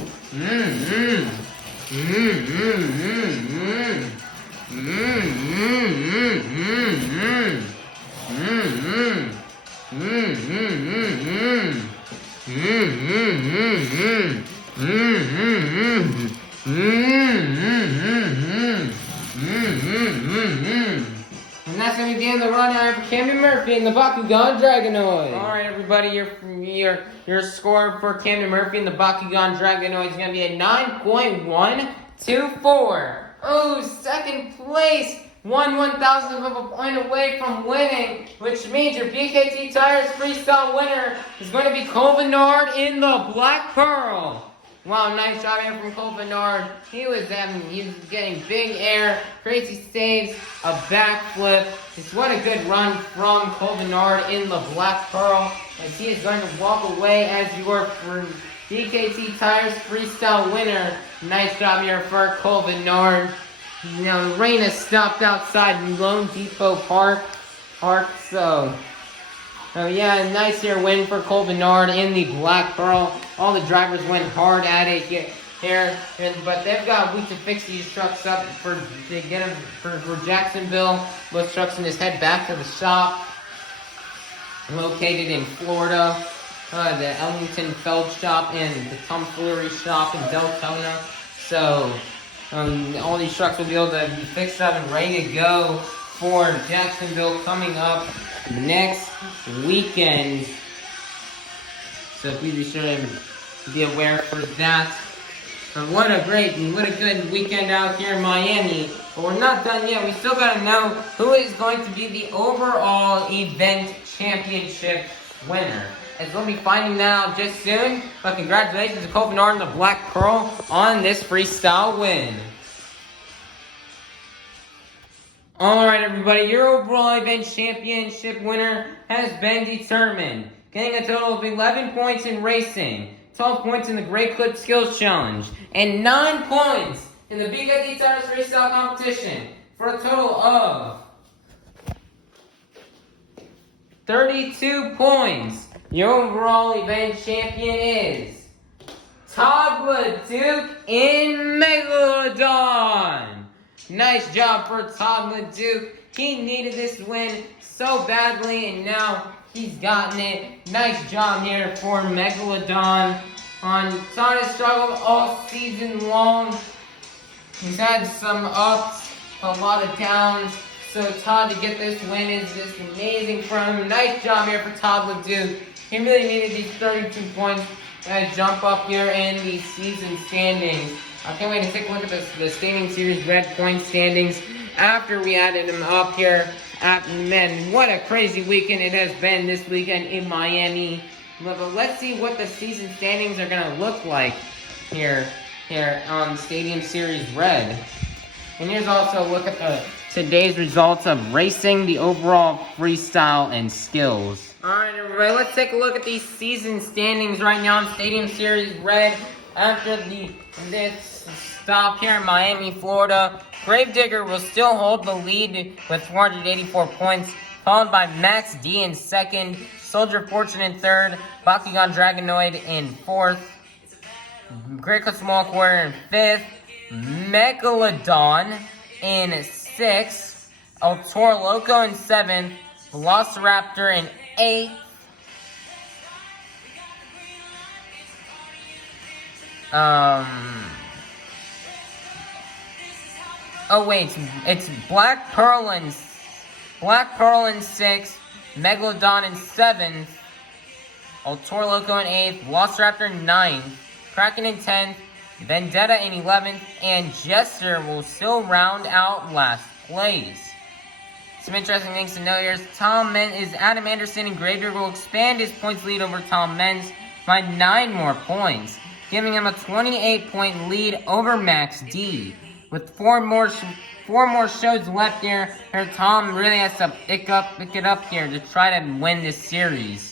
And that's going to be the end of the run out for Camden Murphy and the Bakugan Dragonoid. Alright everybody, your score for Camden Murphy and the Bakugan Dragonoid is going to be a 9.124. Oh, second place! 1/1000th of a point away from winning, which means your BKT Tires Freestyle winner is going to be Cole Bernard in the Black Pearl. Wow, nice job here from Cole Bernard. He was getting big air, crazy saves, a backflip. Just what a good run from Cole Bernard in the Black Pearl. As he is going to walk away as your BKT Tires Freestyle winner. Nice job here for Cole Bernard. You know, the rain has stopped outside Lone Depot Park, so yeah, nice here win for Cole Bernard in the Black Pearl. All the drivers went hard at it here, but they've got a week to fix these trucks up to get them for Jacksonville. Both trucks and just head back to the shop located in Florida, the Ellington Feld shop and the Tomfoolery shop in Deltona. So all these trucks will be able to be fixed up and ready to go for Jacksonville coming up next weekend. So please be sure to be aware for that. What a good weekend out here in Miami. But we're not done yet. We still got to know who is going to be the overall event championship winner. As we'll be finding that out just soon. But congratulations to Cole Bernard and the Black Pearl on this freestyle win. Alright everybody, your overall event championship winner has been determined. Getting a total of 11 points in racing, 12 points in the Great Clip Skills Challenge, and 9 points in the Big Head Guitars Freestyle Competition, for a total of 32 points. Your overall event champion is Todd LeDuc in Megalodon. Nice job for Todd LeDuc. He needed this win so badly, and now he's gotten it. Nice job here for Megalodon. Todd has struggled all season long. He's had some ups, a lot of downs. So Todd to get this win is just amazing for him. Nice job here for Todd LeDuc. He really needed these 32 points to jump up here in the season standings. I can't wait to take a look at the Stadium Series Red point standings after we added them up here. Man, what a crazy weekend it has been this weekend in Miami. But let's see what the season standings are going to look like here on Stadium Series Red. And here's also a look at today's results of racing, the overall freestyle, and skills. Alright everybody, let's take a look at these season standings right now in Stadium Series Red after this stop here in Miami, Florida. Gravedigger will still hold the lead with 484 points, followed by Max D in second, Soldier Fortune in third, Bakugan Dragonoid in fourth, Great Small Quarter in fifth, Megalodon in sixth, El Toro Loco in seventh, Velociraptor in eighth, oh wait, it's Black Pearl in sixth, Megalodon in seventh, El Toro Loco in eighth, Velociraptor in ninth, Kraken in 10th, Vendetta in 11th, and Jester will still round out last place. Some interesting things to know here is Adam Anderson and Gravedigger will expand his points lead over Tom Menz by 9 more points, giving him a 28-point lead over Max D. With four more shows left here, Tom really has to pick it up here to try to win this series.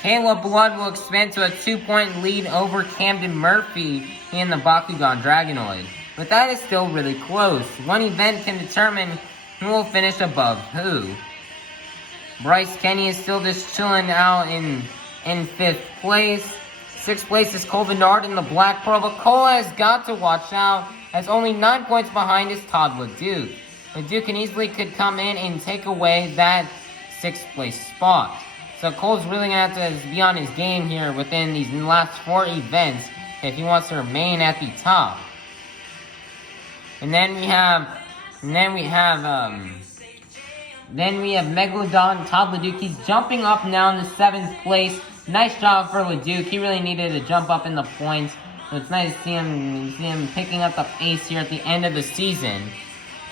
Caleb Blood will expand to a 2-point lead over Camden Murphy in the Bakugan Dragonoid. But that is still really close. One event can determine who will finish above who. Bryce Kenny is still just chilling out in 5th place. 6th place is Cole Bernard in the Black Pearl, but Cole has got to watch out, as only 9 points behind is Todd LeDuc. LeDuc could come in and take away that 6th place spot. So Cole's really going to have to be on his game here within these last 4 events if he wants to remain at the top. And then we have Megalodon, Todd LeDuc. He's jumping up now in the 7th place. Nice job for LeDuc. He really needed to jump up in the points. So it's nice to see him picking up the pace here at the end of the season.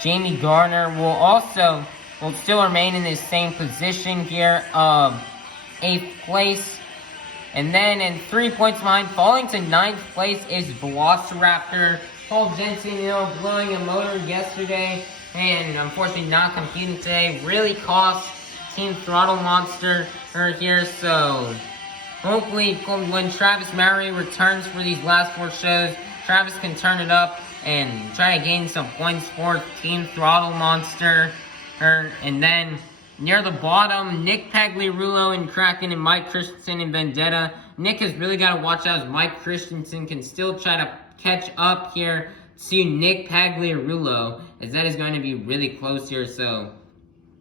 Jamie Garner will still remain in his same position here of 8th place. And then in 3 points behind, falling to 9th place is Velociraptor. Paul Jensen, blowing a motor yesterday and unfortunately not competing today. Really cost Team Throttle Monster here. So hopefully when Travis Murray returns for these last 4 shows, Travis can turn it up and try to gain some points for Team Throttle Monster. And then near the bottom, Nick Pagliarulo and Kraken and Mike Christensen and Vendetta. Nick has really got to watch out as Mike Christensen can still try to catch up here to Nick Pagliarulo, as that is going to be really close here. So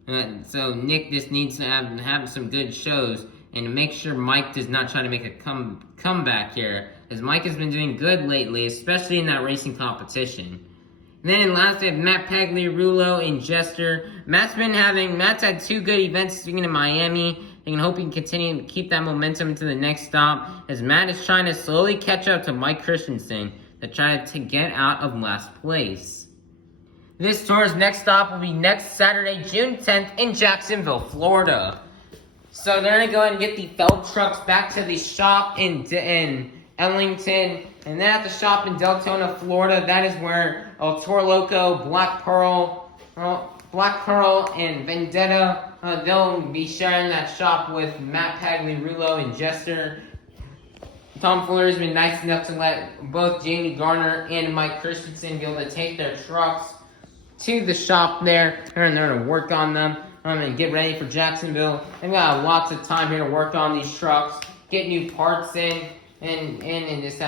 Nick just needs to have some good shows and to make sure Mike does not try to make a comeback here, as Mike has been doing good lately, especially in that racing competition. And then in last, we have Matt Pagliarulo and Jester. Matt's had 2 good events speaking in Miami. I can hope he can continue to keep that momentum to the next stop, as Matt is trying to slowly catch up to Mike Christensen to try to get out of last place. This tour's next stop will be next Saturday, June 10th in Jacksonville, Florida. So they're going to go ahead and get the Feld trucks back to the shop in Ellington, and then at the shop in Deltona, Florida, that is where El Toro Loco, Black Pearl, Black Pearl and Vendetta, they'll be sharing that shop with Matt Pagliarulo and Jester. Tom Fuller's been nice enough to let both Jamie Garner and Mike Christensen be able to take their trucks to the shop there, and they're going to work on them and get ready for Jacksonville. They've got lots of time here to work on these trucks, get new parts in, and just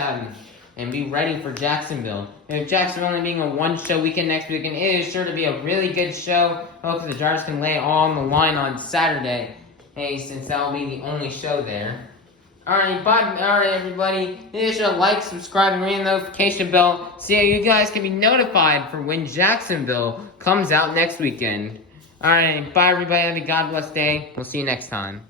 and be ready for Jacksonville. Jacksonville only being a one-show weekend next weekend, it is sure to be a really good show. Hopefully the drivers can lay it all on the line on Saturday, since that will be the only show there. Alright, bye. Alright, everybody. Make sure to like, subscribe, and ring the notification bell so you guys can be notified for when Jacksonville comes out next weekend. Alright, bye, everybody. Have a God bless day. We'll see you next time.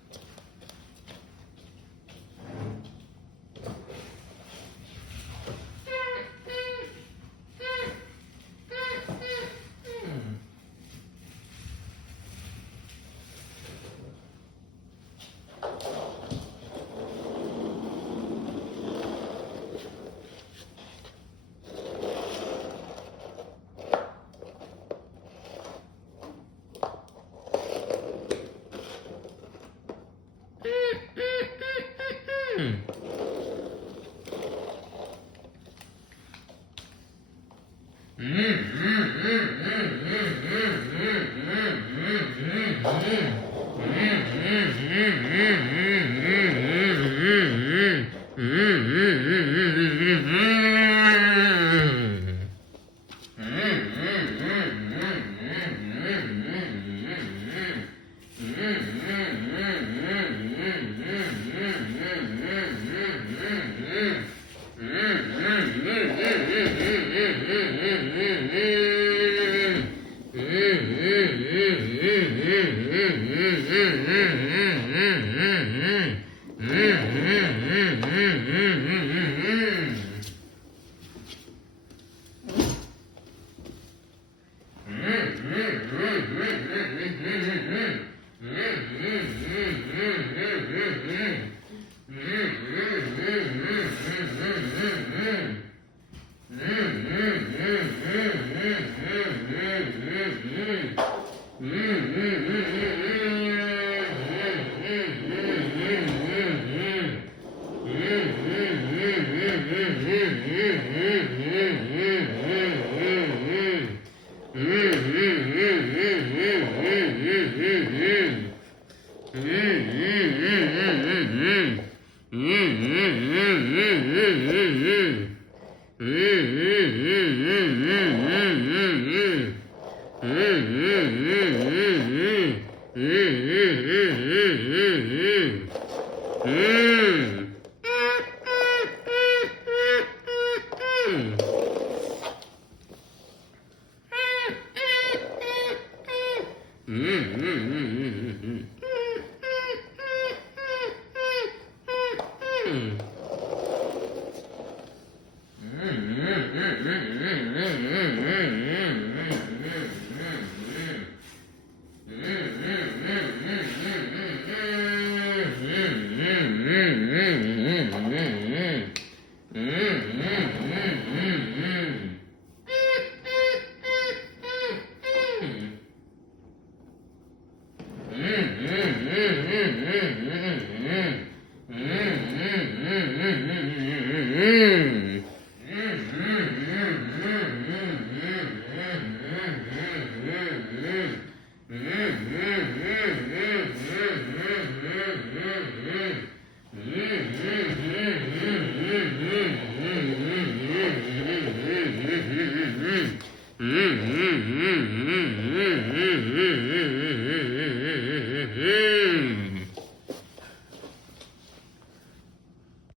Mm-hmm.